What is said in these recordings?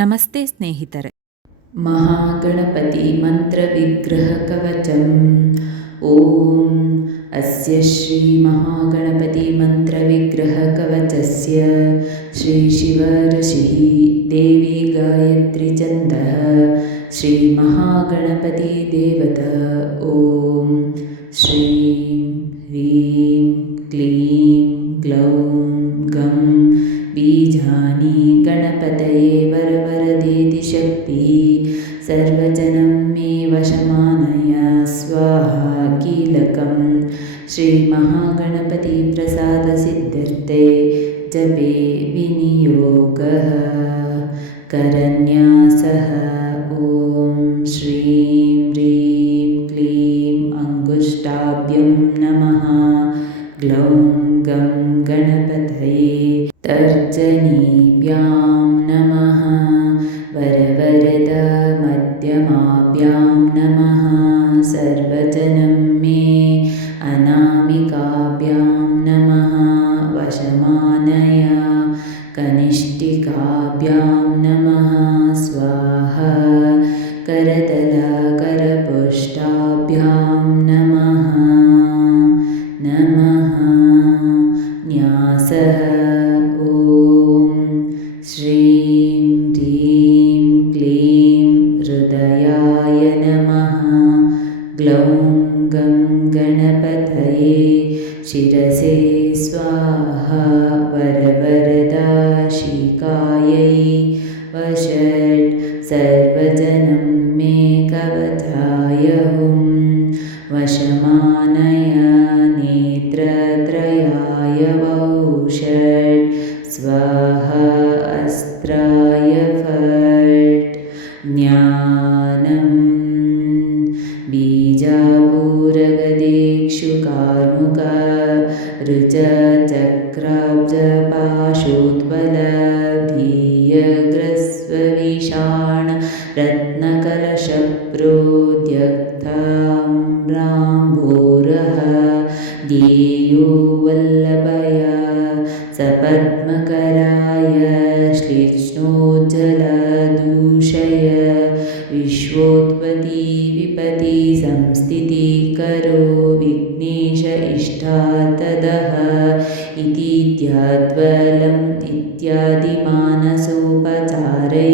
ನಮಸ್ತೆ ಸ್ನೇಹಿತರೆ. महागणपति मन्त्रविग्रहकवचम् ॐ अस्य श्रीमहागणपतिमन्त्रविग्रहकवचस्य श्रीशिवऋषिः देवी गायत्रीछन्दः श्रीमहागणपतिदेवता ॐ श्रीं ह्रीं क्लीं ग्लौं गं बीजानि गणपतये वरवरदेति शक्तिः सर्वजनं मे वशमानय स्वाहा कीलकं श्रीमहागणपतिप्रसादसिद्ध्यर्थे जपे विनियोगः करन्यासः ॐ श्रीं ह्रीं क्लीं अङ्गुष्ठाभ्यं नमः ग्लौं गं गणपतये तर्जनीभ्यां नमः वरवरद मध्यमाभ्यां नमः सर्वजनं मे अनामिकाभ्यां नमः वशमानय कनिष्ठिकाभ्यां नमः स्वाहा करतलकरपुष्टाभ्यां नमः नमः न्यासः श्रीं ह्रीं क्लीं हृदयाय नमः ग्लौं गं गणपतये शिरसे स्वाहा वरवरदाशिकायै वषट् सर्वजनं मे कवचाय हुं वशमानय नेत्रत्रयाय वौषट् स्वाहा अस्त्राय फट् ज्ञानं बीजापूरगदेक्षुकार्मुक ऋजचक्राब्जपाशोत्बलधीयग्रस्वविषाण रत्नकलशप्रोद्यक्ताम्राम्भोरः ध्येयो वल्लभय सपद्मकराय श्लिष्णोज्ज्वलदूषय विश्वोत्पत्ति विपत्ति संस्थितिकरो विघ्नेश इष्टार्थदः इति ध्यात्वलम् इत्यादि मानसोपचारै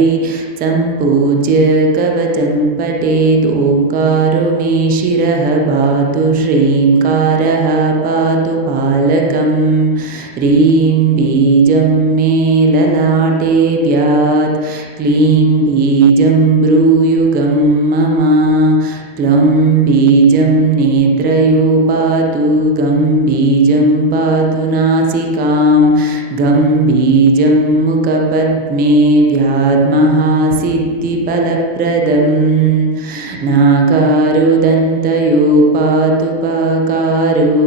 सम्पूज्य कवचं पठेत् ओङ्कारो मे शिरः पातु श्रीङ्कारः पातु पालकम् ह्रीं बीजं मे ललाटे व्यात् क्लीं बीजं भ्रूयुगं मम क्लं बीजं नेत्रयो पातु गं बीजं पातु नासिकां गं बीजं मुखपद्मे व्याद्महासिद्धिफलप्रदम् नाकारो दन्तयो पातु पकारो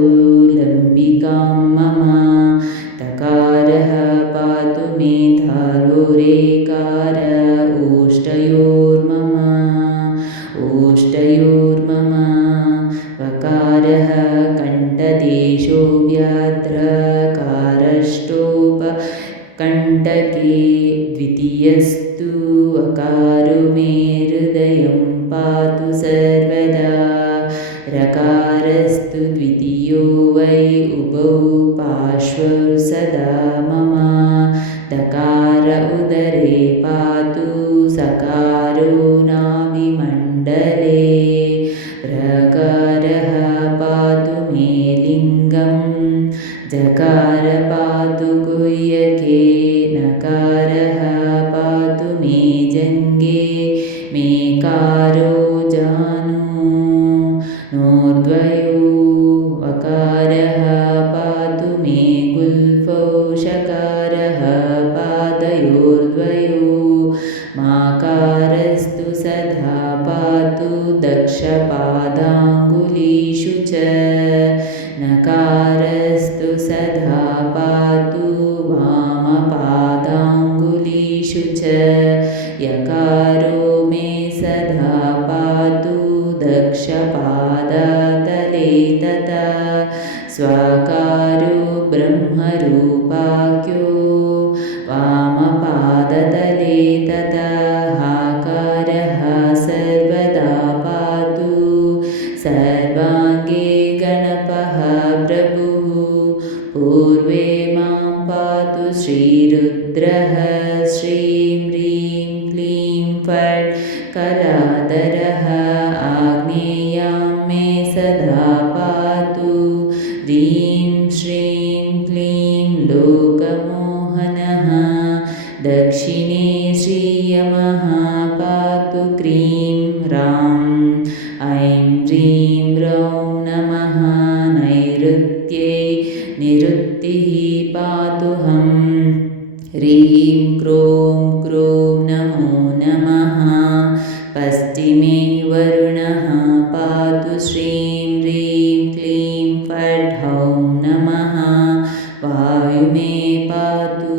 लम्बिकां मम तकारः पातु मे तालो रेकार ओष्ठयोर्मम वकारः कण्ठदेशो व्याघ्रकारष्टोपकण्ठके द्वितीयस्तु अकारो मे हृदयं पातु सर्वदा रकारस्तु द्वितीयो वै उभौ पार्श्वौ सदा मम दकार उदरे पातु सकारो नाभिमण्डले रकारः पातु मे लिङ्गं जकार पातु गुह्यके नकारः पातु मे जङ्गे मेकारो नोर्द्वयो वकारः पातु मे गुल्फौ शकारः पादयोर्द्वयो माकारस्तु सदा पातु दक्षपादाङ्गुलीषु च नकारस्तु सदा पातु वामपादाङ्गुलीषु च यकारो मे सदा पातु दक्षपादतले तथा स्वाकारो ब्रह्मरूपाख्यो वामपादतले तथा पूर्वे मां पातु श्रीरुद्रः श्रीं ह्रीं क्लीं फट् कलाधरः आग्नेयां मे सदा पातु ह्रीं श्रीं क्लीं लोकमोहनः दक्षिणे श्रियमः पातु क्रीं ह्रां ऐं ह्रीं ह्रौं नमः नैऋत्ये निरुक्तिः पातुहं ह्रीं क्रों क्रों नमो नमः पश्चिमे वरुणः पातु श्रीं ह्रीं क्लीं फट् हौं नमः वायुमे पातु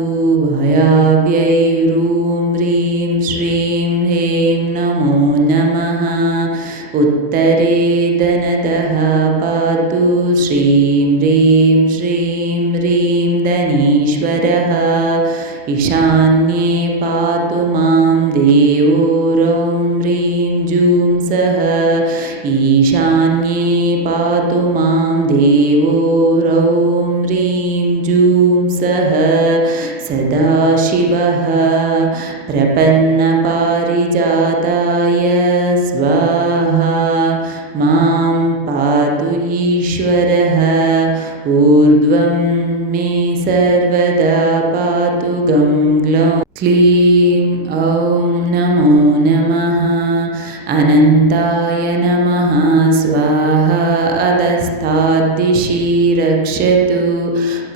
वायव्यै ह्रूं ह्रीं श्रीं ह्रीं नमो नमः उत्तरे धनदः पातु श्रीं ह्रीं श्रीं ह्रीं धनीश्वरः ईशान्ये पातु मां देवो रौं ह्रीं जूं सः ईशान्ये पातु मां देवो रौं ह्रीं जूं सः सदाशिवः प्रपन्नपारिजाताय स्वाहा मां पातु ईश्वरः ऊर्ध्वं मे सर्वदा पातु गं ग्लौं क्लीं ॐ नमो नमः अनन्ताय नमः स्वाहा अधस्ताद्दिशि रक्षतु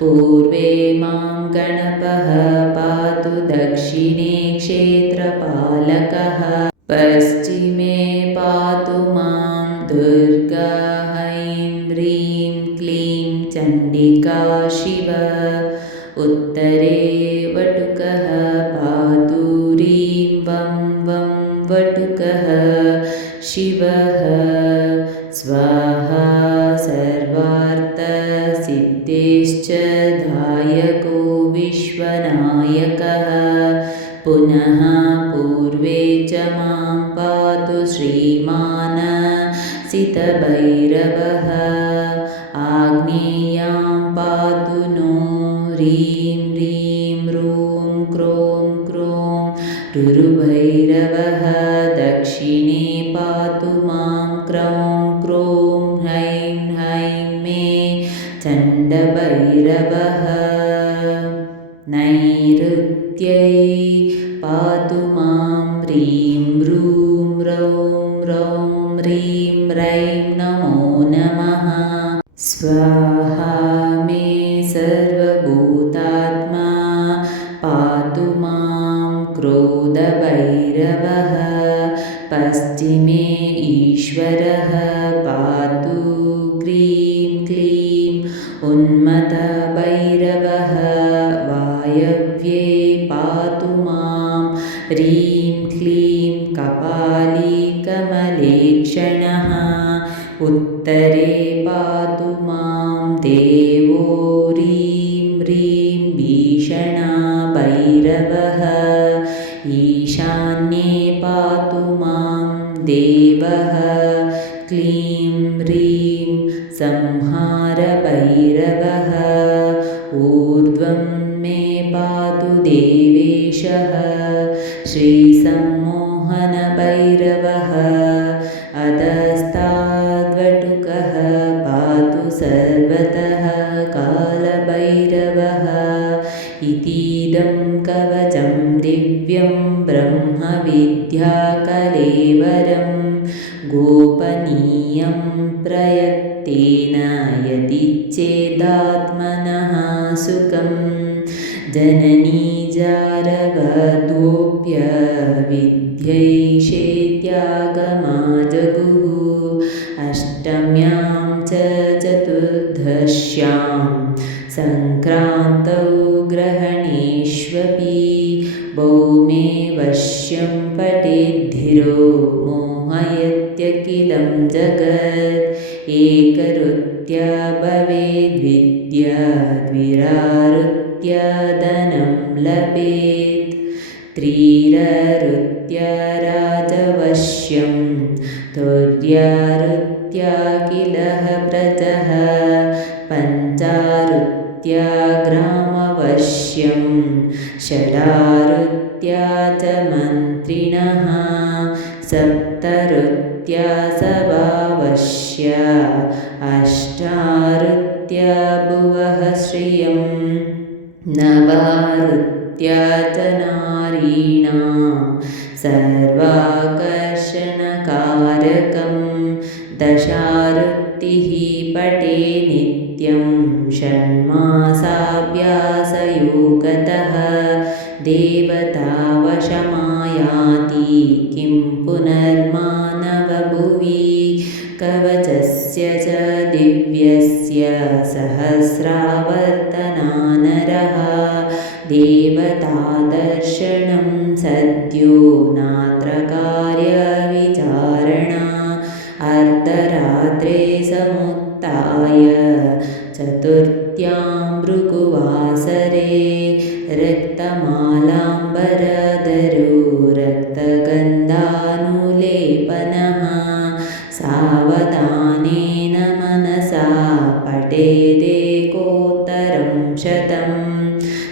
पूर्वे मां गणपः पातु दक्षिणे क्षेत्रपालकः पश्चिमे पातु मां दुर्गा ऐं ह्रीं क्लीं चण्डिका शिव उत्तरे वटुकः पातु ह्रीं वं वं वटुकः शिवः स्वाहा सर्वार्थसिद्धेश्च दायको विश्वनायकः पुनः पूर्वे च मां पातु श्रीमान् सितभैरवः आग्नेयां पातु नो ह्रीं ह्रीं ह्रूं क्रों क्रों रुरुभैरवः दक्षिणे पातु मां क्रौं क्रों हैं हैं मे चण्डभैरवः नैऋत्यै पातु मां ह्रीं ह्रूं ह्रौं ह्रौं ह्रीं ह्रैं नमो नमः स्वाहा मे सर्वभूतात्मा पातु मां क्रोधभैरवः पश्चिमे ईश्वरः पातु क्रीं क्लीं उन्मत्तभैरवः वायव्ये पातु मां ह्रीं क्लीं कपालीकमलेक्षणः उत्तरे पातु मां देवो ह्रीं ह्रीं भीषणभैरवः ईशान्ये पातु मां देवः क्लीं ह्रीं संहारभैरवः ऊर्ध्वं मे पातु देवेशः श्रीसम्मोहनभैरवः अधस्ताद्वटुकः पातु सर्वतः कालभैरवः इतीदं कवचं दिव्यं ब्रह्मविद्याकलेवरं गोपनीयं प्रयत्तेन यदिच्छेदात्मनः सुखं जननी जारवद्गोप्यविद्यैषेत्यागमाजगुः अष्टम्यां च चतुर्दश्यां सङ्क्रान्तौ ग्रहणेष्वपि भौमे वश्यं पठेद्धिरो मोहयत्यखिलं जगत् एकरुत्या भवेद्विद्या द्विरारुत्या धनं लभेत् त्रिरारुत्या राजवश्यं तुर्यारुत्या किलः प्रजः पञ्चारुत्या सत्याग्रामवश्यं षडारुत्या च मन्त्रिणः सप्तरुत्या सभावश्य अष्टारुत्या भुवः श्रियं नवारुत्या च नारीणां सर्वाकर्षणकारकं दशारुत्तिः पटे नित्यं षण्मासाभ्यासयोगतः देवतावशमायाति किं पुनर्मानवभुवि कवचस्य च दिव्यस्य सहस्रावर्तनानरः देवतादर्शनं सद्यो नात्र कार्यविचारणा अर्धरात्रे समुत्थाय चतुर्थ्यां भृगुवासरे रक्तमालाम्बरधरो रक्तगन्धानुलेपनः सावधानेन मनसा पठेदेकोत्तरं शतं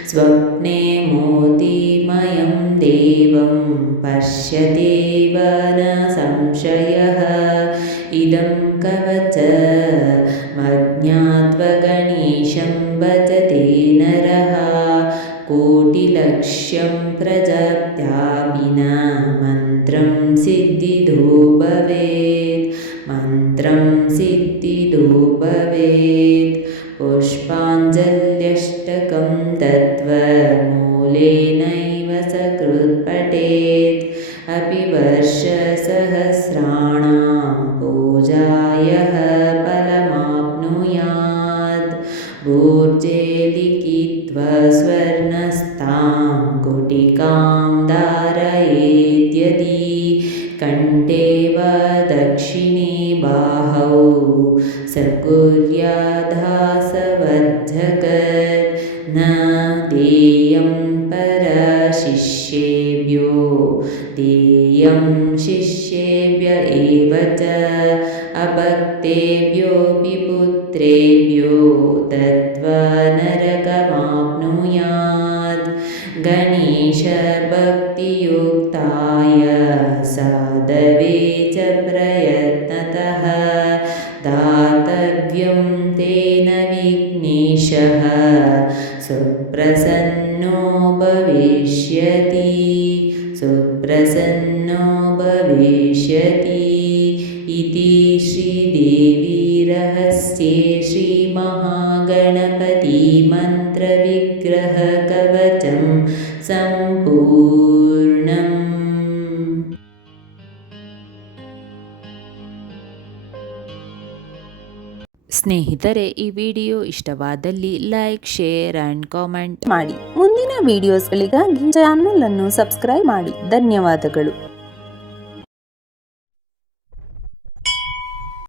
स्वप्ने मोतिमयं देवं पश्यत्येव न संशयः इदं कवचमज्ञात्वगणेशं भजते नरः कोटिलक्ष्यं प्रजप्त्यापि न मन्त्रं सिद्धिदो भवेत् पुष्पाञ्जल्यष्टकं दत्वा मूलेनैव सकृत् पठेत् अपि वर्षसहस्राणां पूजायाः फलमाप्नुयात् भूर्जे लिखित्वा स्वर्णस्तां गुटिकां धारयेद्यदि कण्ठे वा दक्षिणे बाहौ सकुर्यादासवज्जगत् न देयं परशिष्येभ्यो देयं शिष्येभ्य एव च अभक्तेभ्योऽपि पुत्रेभ्यो दत्त्वा नरकमाप्नुयात् गणेशभक्तियुक्ताय साधवे च प्रयत्नतः दातव्यं तेन विघ्नेशः सुप्रसन्नो भविष्यति इति श्रीदेवी रहस्ये श्रीमहागणपति मन्त्रविग्रह कवचं सम्पूर्णम्। ಸ್ನೇಹಿತರೆ, ಈ ವಿಡಿಯೋ ಇಷ್ಟವಾದಲ್ಲಿ ಲೈಕ್, ಶೇರ್ ಅಂಡ್ ಕಾಮೆಂಟ್ ಮಾಡಿ. ಮುಂದಿನ ವಿಡಿಯೋಸ್ಗಳಿಗಾಗಿ ಚಾನಲ್ ಅನ್ನು ಸಬ್ಸ್ಕ್ರೈಬ್ ಮಾಡಿ. ಧನ್ಯವಾದಗಳು.